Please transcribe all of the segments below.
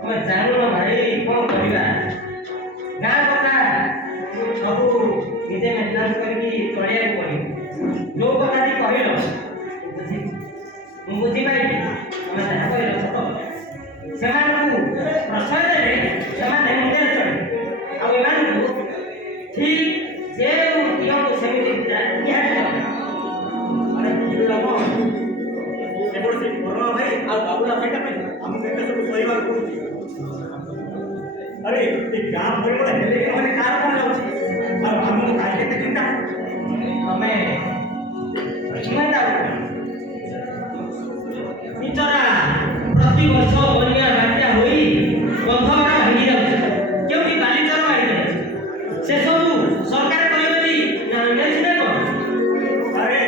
ତମେ ଜାଣୁନ ଭାଇ କଣ କରିବା। ଗାଁ କଥା ସବୁ ନିଜେ ମେଣ୍ଟେନାନ୍ସ କରିକି ଚଳିବାକୁ ପଡ଼ିବ। ଯୋଉ କଥାଟି କହିଲ ମୁଁ ବୁଝିପାରିଲି, ତମେ ଯାହା କହିଲ ସତ। ସେମାନଙ୍କୁ ପ୍ରଶ୍ରୟ ଦେଲେ ସେମାନେ ମୁଣ୍ଡରେ ଚଢ଼ିବେ, ଆଉ ଏମାନଙ୍କୁ ଠିକ୍ ଯେଉଁ ଦିଅନ୍ତୁ ସେମିତି ନିହାତି ଦରକାର। କେବଳ ସେ କରୋନା ଭାଇ ଆଉ ବାବୁଲା ଭାଇଟା ପାଇଁ ଆମକୁ ଏତେ ସବୁ ସହିବାକୁ ପଡୁଛି। ଆରେ ଏ ଗାଁ ପରିବାର ହେଲେ ମାନେ କାହାର କଣ ଯାଉଛି, ଆଉ ଆମକୁ ଭାଇ କେତେ ଚିନ୍ତା। ତମେ ବିଚରା ପ୍ରତିବର୍ଷ ବନ୍ୟା ବାତ୍ୟା ହୋଇ ବନ୍ଧଟା ଭାଙ୍ଗି ଯାଉଛି, କେଉଁଠି ବାଲିଚର ମାଡ଼ି ଯାଉଛି। ସେସବୁ ସରକାର କରିବେ ବୋଲି ନେଇଥିଲେ କ'ଣ? ଆରେ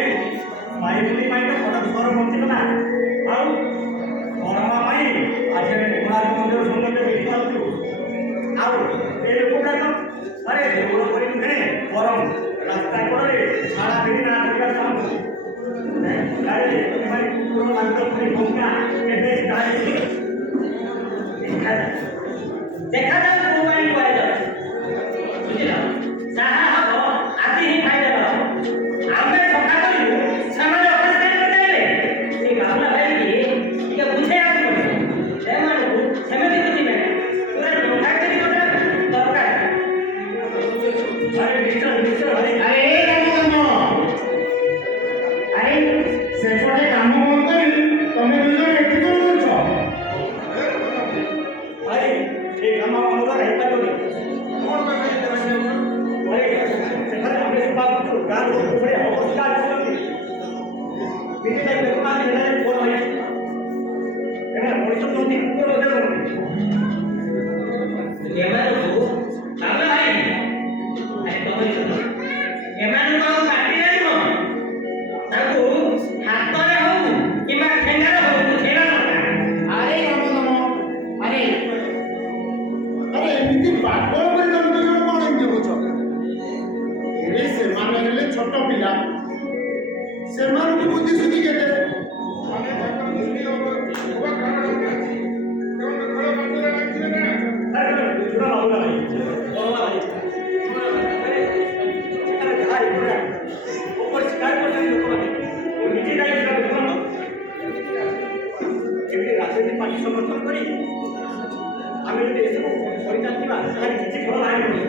ଭାଇ ବୋଲି ପାଇଁ ତ ଛୋଟ ଘର ବଞ୍ଚିଗଲା, ଆଉ କରୋନା ପାଇଁ ଆଜି ଆମେ କୋଣାର୍କ ମନ୍ଦିର ସୌନ୍ଦର୍ଯ୍ୟ ଦେଖି ପାରୁଛୁ। ଆଉ ଏ ଲୋକଗୁଡ଼ାକ ଆରେ ଦେଉଳ କରି ନୁହେଁ ବରଂ ରାସ୍ତା କଡ଼ରେ ଝାଡ଼ା ଫେରି ନା କରିବା ଚାହୁଁଛୁ। ଆରେ ଏମାନେ କୁକୁର ମାଂସ ପୁଣି ଭଙ୍କା ଏବେ ଦେଖାଯାଉ କୋଉ ପାଣି କୁଆଡ଼େ ଯାଉଛି, ବୁଝିଲ? ଯାହା ହବ ଆଜି ହିଁ ଫାଇନାଲ ହବ। ଆମେ ସଫା କରିବୁ, ସେମାନେ ଅପରିଷ୍କାର କରିଦେବେ। ସେଇ ବାବୁଲା ଭାଇକି ଟିକେ ବୁଝେଇବାକୁ ପଡ଼ିବ। ସେମାନଙ୍କୁ ସେମିତି ବୁଝିବେ, ପୁରା ନୋଟାକରି ଗୋଟେ ଦରକାର। ଆରେ ନିଶ୍ଚୟ ନିଶ୍ଚୟ ଭାଇ। ଆରେ ଆରେ ସେପଟେ କାମ ବନ୍ଦ କରି ତମେ ଦୁଇଜଣ ଏଠି କଣ କରୁଛ? ଭାଇ ଏ କାମ ଆମ ଦ୍ୱାରା ହେଇପାରିବନି। ସେଠାରେ ଆମେ ସେବା କରୁଛୁ, ଗାଁ ଲୋକ ଭଳିଆ ଅପରିଷ୍କାର କରୁଛନ୍ତି। ନିଜେ ଯାଇ ଦେଖୁନାହାନ୍ତି ହେଲେ ଭଲ ହେଇଛି। ଏମାନେ ମଣିଷ ନୁହନ୍ତି, କୁକୁର ମଧ୍ୟ ନୁହନ୍ତି। ଏମାନଙ୍କୁ ବାବୁଲା ଭାଇ, ଆରେ ତମେ ଶୁଣ, ଏମାନଙ୍କୁ ଆଉ କାଟିଲେ ନୁହଁ, ତାଙ୍କୁ ହାତରେ ହଉ କିମ୍ବା ଠେଙ୍ଗାରେ ହଉ ବୁଝେଇବା ଦରକାର। ଆରେ ଆରେ ଏମିତି ପାଗଳ କରି ତମେ ଦୁଇଜଣ କଣ ଏମିତି ହଉଛ? ଏବେ ସେମାନେ ହେଲେ ଛୋଟ ପିଲା, ସେମାନଙ୍କୁ ବୁଦ୍ଧି ସୁଦ୍ଧି କେତେ? ରାଜନୀତି ପାର୍ଟି ସମର୍ଥନ କରି ଆମେ ଯଦି ଏସବୁ କରିଚାଲିଥିବା ତାହେଲେ କିଛି ଭଲ ବାହାରିବନି।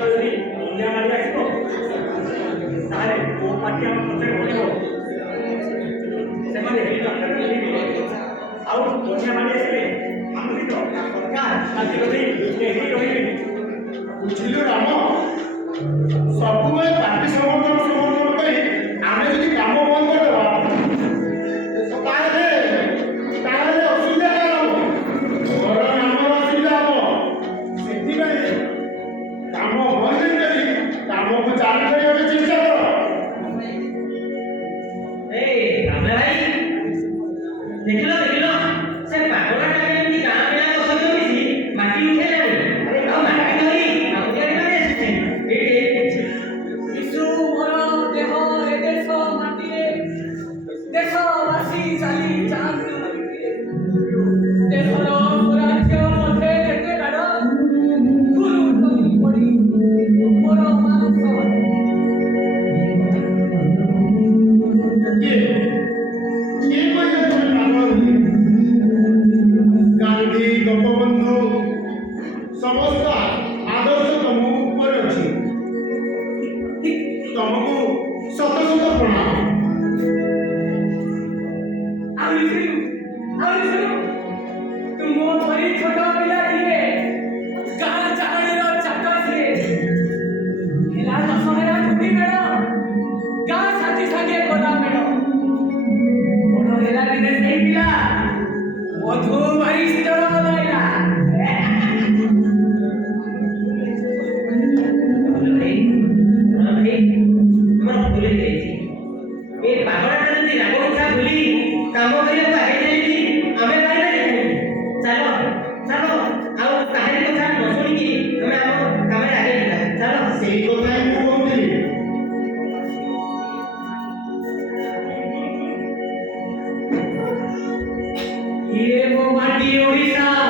ଯଦି ବନ୍ୟା ମାଡ଼ି ଆସିବ ତାହେଲେ କୋଉ ପାର୍ଟି ଆମ ପଛରେ ପଡ଼ିବ? ସେମାନେ ଆଉ ବନ୍ୟା ମାଡ଼ି ଆସିଲେ ଆମ ସରକାର କେହି ରହିବେନି। ବୁଝିଲୁ ରାମ, ସବୁବେଳେ ପାର୍ଟି ସମର୍ଥନ କରି ଆମେ ଯଦି କାମ ବନ୍ଦ କରିଦେବା ତାହେଲେ ଅସୁବିଧା କ'ଣ ହବ? ଘର ଆମର ଅସୁବିଧା ହବ। ସେଥିପାଇଁ କାମ ବନ୍ଦ କରି କାମକୁ ଚାଲୁ କରିବାକୁ ଚେଷ୍ଟା କର। ବାବୁଲା ଭାଇ, ଦେଖିଲ ସେ ପାଗଳଟା କେମିତି ଗାଁ ପିଲାଙ୍କ ସହିତ ମିଶି ମାଟି ଉଠେଇଲାଣି। ଆଉ ମାଟି ଧରି ମାଉଟିଆମାନେ ଆସିଛି ଏଇଠି। ବିଶୁ ମୋର ଦେହ ଏ ଦେଶ ମାଟିରେ, ଦେଶବାସୀ ଚାଲି ଯାଆନ୍ତୁ ମାଟିରେ। ଦେଶର ସ୍ୱରାଜ୍ୟ ମତେ କେତେ ଗାଢ଼, ଗୁରୁ ତଳି ପଡ଼ି ମୋର ମାଂସ। କିଏ କହିଲେ ତମେ ପାଗଳ ବୋଲି? ଗାନ୍ଧୀ ଗୋପବନ୍ଧୁ ସମସ୍ତ ଆଦର୍ଶ ତମ ଉପରେ ଅଛି। ତମକୁ ଶତ ଶତ ପ୍ରଣାମ। ତୁମ ଭଳି ଛୋଟ ପିଲାଟିଏ, ଗାଁ ଚାକଣୀର ଚାକ ସିଏ। ହେଲା ଦଶହରା ଛୁଟି ମେଳ, ଗାଁ ସାଥି ସାଙ୍ଗେ ଗଲା ମେଳ। ବଡ଼ ହେଲା ଦିନେ ସେଇ ପିଲା ମଧୁ ବାରିଷ୍ଟର ବନାଇଲା। ଆମର ଭୁଲି ଯାଇଛି। ଏ ପାଗଳଟା ଯଦି ରାଗ ଉଠା ଭୁଲି କାମ କରିବାକୁ ଆଗେଇ ଆମେ ପାରିବା। ଚାଲ ଆଉ କାହାରି କଥା ନ ଶୁଣିକି ଆମେ ଆମ କାମରେ ଆଗେଇ ଯିବା। ଚାଲ। ସେଇ କଥା ହିଁ ମୁଁ କହୁଥିଲି। ଇଏ ମୋ ମାଟି ଓଡ଼ିଶା